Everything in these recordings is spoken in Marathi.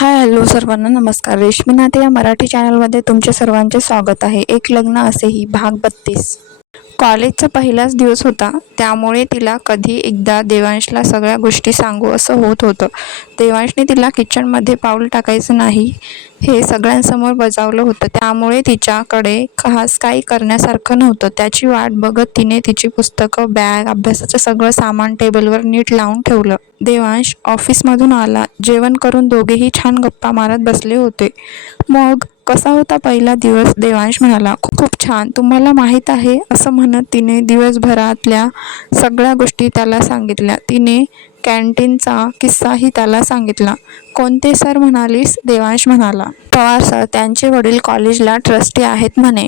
हाय हॅलो सर्वांना नमस्कार. रेश्मी नाते या मराठी चॅनलमध्ये तुमचे सर्वांचे स्वागत आहे. एक लग्न असेही भाग बत्तीस कॉलेजचा पहिलाच दिवस होता. त्यामुळे तिला कधी एकदा देवांशला सगळ्या गोष्टी सांगू असं होत होतं. देवांशने तिला किचनमध्ये पाऊल टाकायचं नाही हे सगळ्यांसमोर बजावलं होतं. त्यामुळे तिच्याकडे खास काही करण्यासारखं नव्हतं. त्याची वाट बघत तिने तिची पुस्तकं बॅग अभ्यासाचं सगळं सामान टेबलवर नीट लावून ठेवलं. देवांश ऑफिसमधून आला. जेवण करून दोघेही छान गप्पा मारत बसले होते. मग कसा होता पहिला दिवस? देवांश म्हणाला खूप छान. तुम्हाला माहीत आहे असं म्हणत तिने दिवसभरातल्या सगळ्या गोष्टी त्याला सांगितल्या. तिने कॅन्टीनचा किस्साही त्याला सांगितला. कोणते सर? म्हणालीस? देवांश म्हणाला पवार सर. त्यांचे वडील कॉलेजला ट्रस्टी आहेत म्हणे.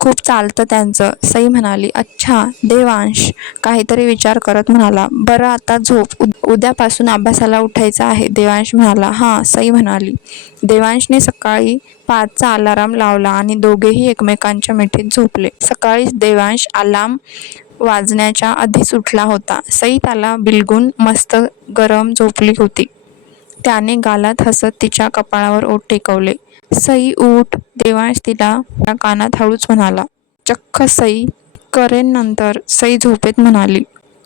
खूप चालतं त्यांचं. सई म्हणाली अच्छा देवांश काहीतरी विचार करत म्हणाला बरं आता झोप उद्यापासून अभ्यासाला उठायचं आहे. देवांश म्हणाला हां सई म्हणाली. देवांशने सकाळी पाचचा अलाराम लावला आणि दोघेही एकमेकांच्या मिठीत झोपले. सकाळीच देवांश अलार्म वाजण्याच्या आधीच उठला होता. सई त्याला बिलगून मस्त गरम झोपली होती. त्याने गालात हसत तिच्या कपाळावर ओठ टेकवले. सई उठ देवांश तिला त्या कानात हळूच म्हणाला. चक्क सई करेन नंतर सई झोपेत म्हणाली.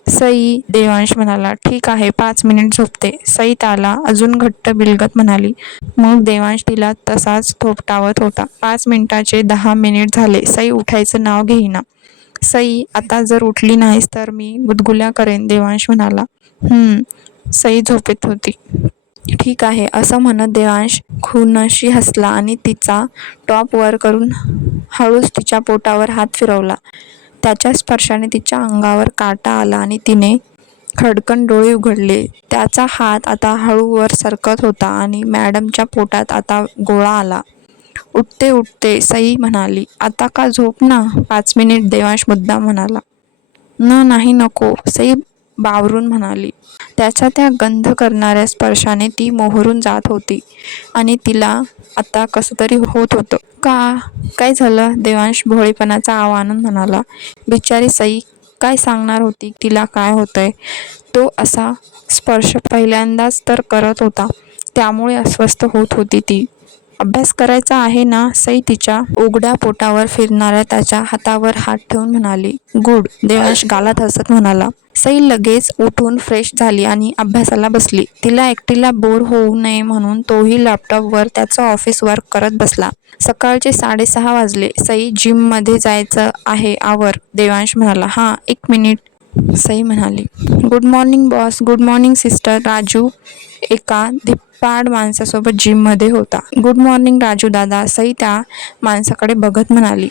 सई देवांश म्हणाला ठीक आहे पाच मिनिट झोपते. सई त्याला अजून घट्ट बिलगत म्हणाली. मग देवांश तिला तसाच थोपटावत होता. पाच मिनिटाचे दहा मिनिट झाले. सई उठायचं नाव घेईना. सई आता जर उठली नाहीस तर मी गुदगुल्या करेन देवांश म्हणाला. सई झोपेत होती. ठीक आहे असं म्हणत देवांश खुनशी हसला आणि तिचा टॉप वर करून हळूच तिच्या पोटावर हात फिरवला. त्याच्या स्पर्शाने तिच्या अंगावर काटा आला आणि तिने खडकन डोळे उघडले. त्याचा हात आता हळू वर सरकत होता आणि मॅडमच्या पोटात आता गोळा आला. उठते उठते सई म्हणाली आता का झोप ना? पाच मिनिट देवांश मुद्दा म्हणाला. न नाही नको. सई बावरून म्हणाली. त्याच्या त्या गंध करणाऱ्या स्पर्शाने ती मोहरून जात होती आणि तिला आता कसं तरी होत होतं. का? काय झालं? देवांश भोळेपणाचा आवानंद म्हणाला. बिचारी सई काय सांगणार होती? तिला काय होतंय? तो असा स्पर्श पहिल्यांदाच तर करत होता. त्यामुळे अस्वस्थ होत होती ती. अभ्यास करायचा आहे ना सई तिच्या उघड्या पोटावर फिरणाऱ्या त्याच्या हातावर हात ठेवून म्हणाली गुड देवांश गालात हसत म्हणाला. सई लगेच उठून फ्रेश झाली आणि अभ्यासाला बसली. तिला एकटीला बोर होऊ नये म्हणून तोही लॅपटॉपवर त्याचं ऑफिस वर्क करत बसला. सकाळचे साडेसहा वाजले. सई जिममध्ये जायचं आहे आवर. देवांश म्हणाला हां एक मिनिट सई म्हणाली. Good morning boss. Good morning sister Raju. एका धिप्पाड माणसासोबत जिममध्ये होता. गुड मॉर्निंग राजू दादा. सई त्या माणसाकडे बघत म्हणाली.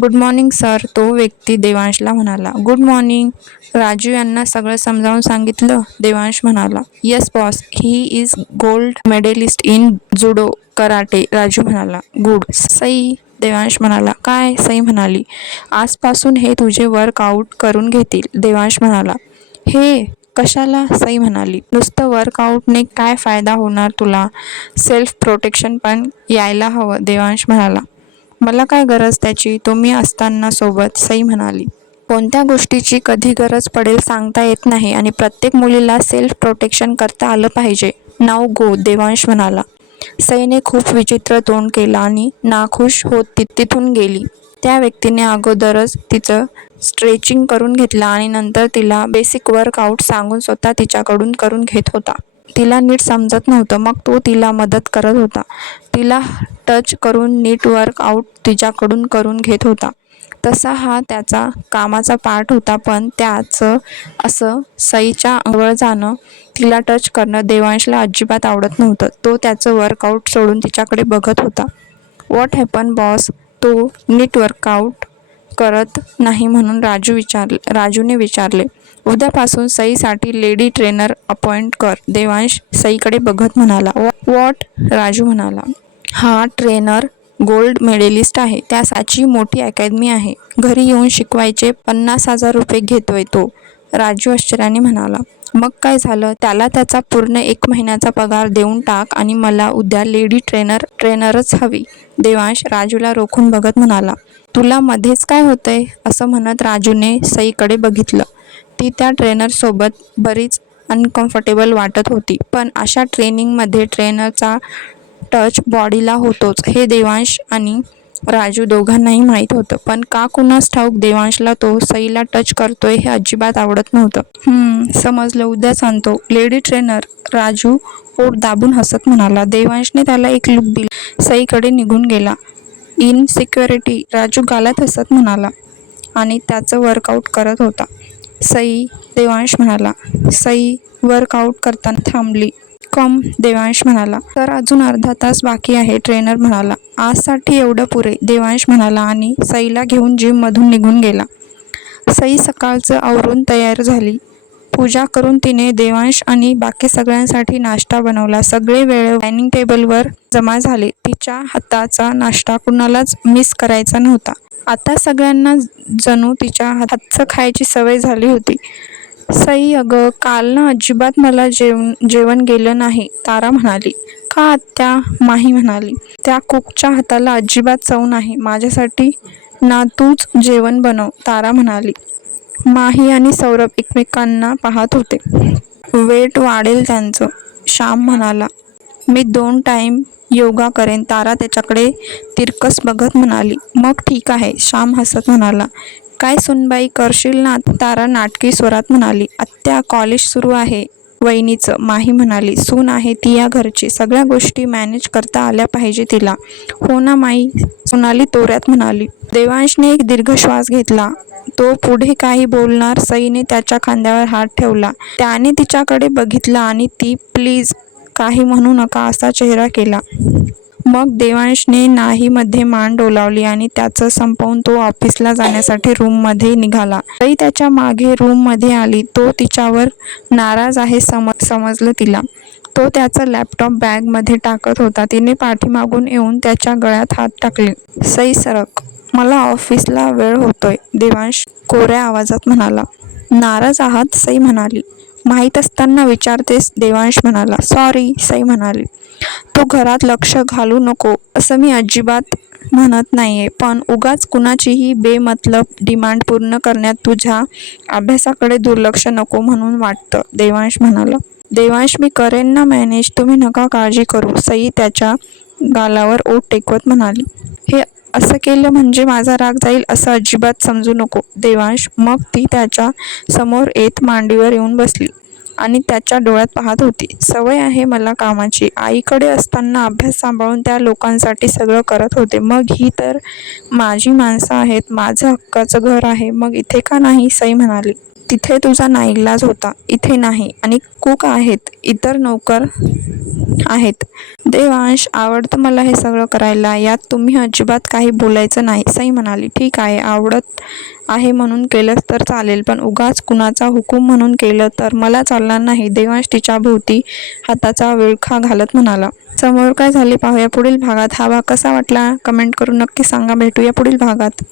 Good morning sir. तो व्यक्ती देवांशला म्हणाला. गुड मॉर्निंग राजू यांना सगळं समजावून सांगितलं देवांश म्हणाला. Yes boss. He is gold medalist in judo karate Raju म्हणाला. गुड. सई देवांश म्हणाला काय? सई म्हणाली आजपासून हे तुझे वर्कआउट करून घेतील देवांश म्हणाला. हे कशाला? सई म्हणाली नुसतं वर्कआउटने काय फायदा होणार तुला? सेल्फ प्रोटेक्शन पण यायला हवं देवांश म्हणाला. मला काय गरज त्याची? तुम्ही असताना सोबत सई म्हणाली. कोणत्या गोष्टीची कधी गरज पडेल सांगता येत नाही आणि प्रत्येक मुलीला सेल्फ प्रोटेक्शन करता आलं पाहिजे. नाव गो देवांश म्हणाला. सईने खूप विचित्र तोंड केलं आणि नाखुश होत ती तिथून गेली. त्या व्यक्तीने अगोदरच तिचं स्ट्रेचिंग करून घेतलं आणि नंतर तिला बेसिक वर्कआउट सांगून स्वतः तिच्याकडून करून घेत होता. तिला नीट समजत नव्हतं मग तो तिला मदत करत होता. तिला टच करून नीट वर्कआउट तिच्याकडून करून घेत होता. तसा हा त्याचा कामाचा पार्ट होता पण त्याचं असं सईच्या अंगावर जाणं तिला टच करणं देवांशला अजिबात आवडत नव्हतं. तो त्याचं वर्कआउट सोडून तिच्याकडे बघत होता. वॉट हॅपन बॉस तो नीट वर्कआउट करत नाही म्हणून राजू विचारले राजूने विचारले. उद्यापासून सईसाठी लेडी ट्रेनर अपॉइंट कर देवांश सईकडे बघत म्हणाला. वॉट राजू म्हणाला. हा ट्रेनर गोल्ड मेडलिस्ट आहे. त्यासाठी मोठी अकॅडमी आहे. घरी येऊन शिकवायचे पन्नास हजार रुपये घेतोय तो. राजू आश्चर्याने म्हणाला मग काय झालं? त्याला त्याचा पूर्ण एक महिन्याचा पगार देऊन टाक आणि मला उद्या लेडी ट्रेनर ट्रेनरच हवी. देवांश राजूला रोखून बघत म्हणाला तुला मध्येच काय होतंय? असं म्हणत राजूने सईकडे बघितलं. ती त्या ट्रेनरसोबत बरीच अनकम्फर्टेबल वाटत होती. पण अशा ट्रेनिंगमध्ये ट्रेनरचा टच बॉडीला होतोच. हे देवांश आणि राजू दोघांनाही माहीत होतं. पण का कुणास ठाऊक देवांशला तो सईला टच करतोय हे अजिबात आवडत नव्हतं. समजलं. उद्याच आणतो लेडी ट्रेनर राजू पोट दाबून हसत म्हणाला. देवांशने त्याला एक लुक दिला. सईकडे निघून गेला. इन सिक्युरिटी राजू गालात हसत म्हणाला आणि त्याचं वर्कआउट करत होता. सई देवांश म्हणाला सई वर्कआउट करताना थांबली. कम देवांश म्हणाला. तर अजून अर्धा तास बाकी आहे ट्रेनर म्हणाला. आजसाठी एवढं पुरे देवांश म्हणाला आणि सईला घेऊन जिममधून निघून गेला. सई सकाळचं आवरून तयार झाली. पूजा करून तिने देवांश आणि बाकी सगळ्यांसाठी नाश्ता बनवला. सगळे वेळ डायनिंग टेबलवर जमा झाले. तिच्या हाताचा नाश्ता कुणालाच मिस करायचा नव्हता. आता सगळ्यांना जणू तिच्या हातचं खायची सवय झाली होती. सई अगं काल ना अजिबात मला जेवण जेवण गेलं नाही तारा म्हणाली. का आत्या? माही म्हणाली. त्या कुकच्या हाताला अजिबात चव नाही. माझ्यासाठी ना तूच जेवण बनव तारा म्हणाली. माही आणि सौरभ एकमेकांना पाहत होते. वेट वाढेल त्यांचं श्याम म्हणाला. मी दोन टाईम योगा करेन तारा त्याच्याकडे तिरकस बघत म्हणाली. मग ठीक आहे श्याम हसत म्हणाला. काय सुनबाई करशील ना? तारा नाटकी स्वरात म्हणाली. आत्या कॉलेज सुरू आहे. वहिनीचं माही म्हणाली. सून आहे ती या घरची. सगळ्या गोष्टी मॅनेज करता आल्या पाहिजे तिला. हो ना माई? सोनाली तोऱ्यात म्हणाली. देवांशने एक दीर्घ श्वास घेतला. तो पुढे काही बोलणार सईने त्याच्या खांद्यावर हात ठेवला. त्याने तिच्याकडे बघितलं आणि ती प्लीज काही म्हणू नका असा चेहरा केला. मग देवांशने नाहीमध्ये मान डोलावली आणि त्याचं संपवून तो ऑफिसला जाण्यासाठी रूममध्ये निघाला. तरी त्याच्यामागे रूममध्ये आली. तो तिच्यावर नाराज आहे समज समजलं तिला. तो त्याचा लॅपटॉप बॅगमध्ये टाकत होता. तिने पाठीमागून येऊन त्याच्या गळ्यात हात टाकले. सई सरक मला ऑफिसला वेळ होतोय देवांश कोऱ्या आवाजात म्हणाला. नाराज आहात सई म्हणाली. माहीत असताना विचारतेस देवांश म्हणाला. सॉरी सई म्हणाली. तू घरात लक्ष घालू नको असं मी अजिबात म्हणत नाही आहे पण उगाच कुणाचीही बेमतलब डिमांड पूर्ण करण्यात तुझ्या अभ्यासाकडे दुर्लक्ष नको म्हणून वाटतं देवांश म्हणाला. देवांश मी करेन ना मॅनेज तुम्ही नका काळजी करू सई त्याच्या गालावर ओठ टेकवत म्हणाली. हे असं केलं म्हणजे माझा राग जाईल असं अजिबात समजू नको देवांश. मग ती त्याच्यासमोर येत मांडीवर येऊन बसली. आणि त्याच्या डोळ्यात पाहत होती. सवय आहे मला कामाची. आईकडे असताना अभ्यास सांभाळून त्या लोकांसाठी सगळं करत होते. मग ही तर माझी माणसं आहेत. माझं हक्काचं घर आहे. मग इथे का नाही? सई म्हणाली. तिथे तुझा नाईलाज होता. इथे नाही. आणि कुक आहेत. इतर नोकर आहेत. देवांश आवडतं मला हे सगळं करायला. यात तुम्ही अजिबात काही बोलायचं नाही. सई म्हणाली ठीक आहे आवडत आहे म्हणून केलंच तर चालेल पण उगाच कुणाचा हुकूम म्हणून केलं तर मला चालणार नाही. देवांश तिच्या भोवती हाताचा विळखा घालत म्हणाला समोर काय झाले पाहूया? पुढील भागात हा भाग कसा वाटला? कमेंट करून नक्की सांगा. भेटूया पुढील भागात.